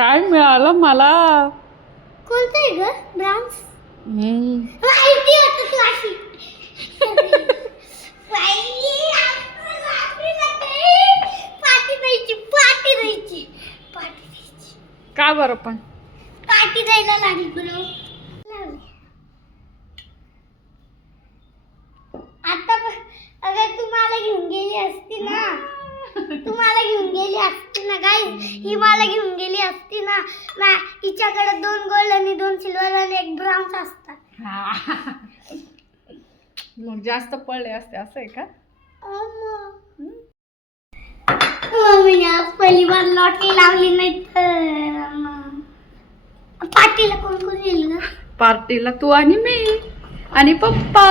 काय मिळालं मला? कोणतं आहे ग? ब्राउन्स हम्म. माहिती होतं तू अशी. पार्टी द्यायची. का बरं पण? पार्टी द्यायला लागली तुला. आता अगर तू मला घेऊन गेली असती ना, गाईज ही मला घेऊन गेली असती ना, हिच्याकडे 2 गोल्ड आणि 2 सिल्वर आणि 1 ब्राउन्स असतात. मग जास्त पडले असते असं आहे का? मम्मीने आज पहिली बार लॉटरी लावली नाही तर पार्टीला कोण कोण येईल ग? पार्टीला तू आणि मी आणि पप्पा.